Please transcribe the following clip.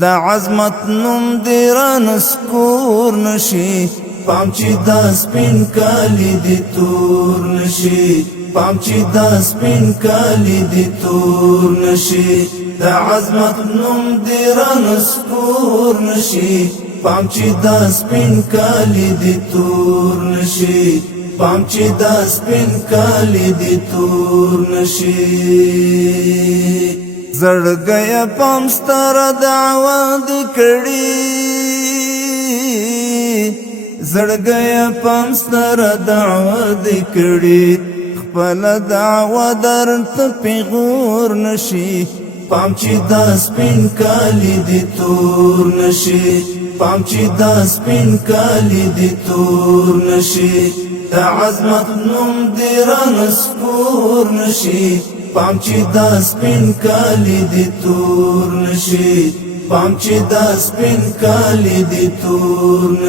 دا عظمت نوم دی رانسکور نشي پام چې دا سپین کالی دی تور نشي پام چې دا سپین کالی دی تور نشي دا عظمت نوم دی رانسکور نشي پام چې دا سپین کالی دی تور نشي پام چې دا سپین کالی دی تور نشي زړګیا پام ستاره دعوا دی کړي زړګیا پام ستاره دعوا دی کړي خپل دعوا درته پیغور نشي پام چې دا سپین کالی دی تور نشي پام چې دا سپین کالی دی تور نشي دا عظمت نوم دی رانسکور نشي پام چې دا سپین کالی دی تور نشي پام چې دا سپین کالی دی تور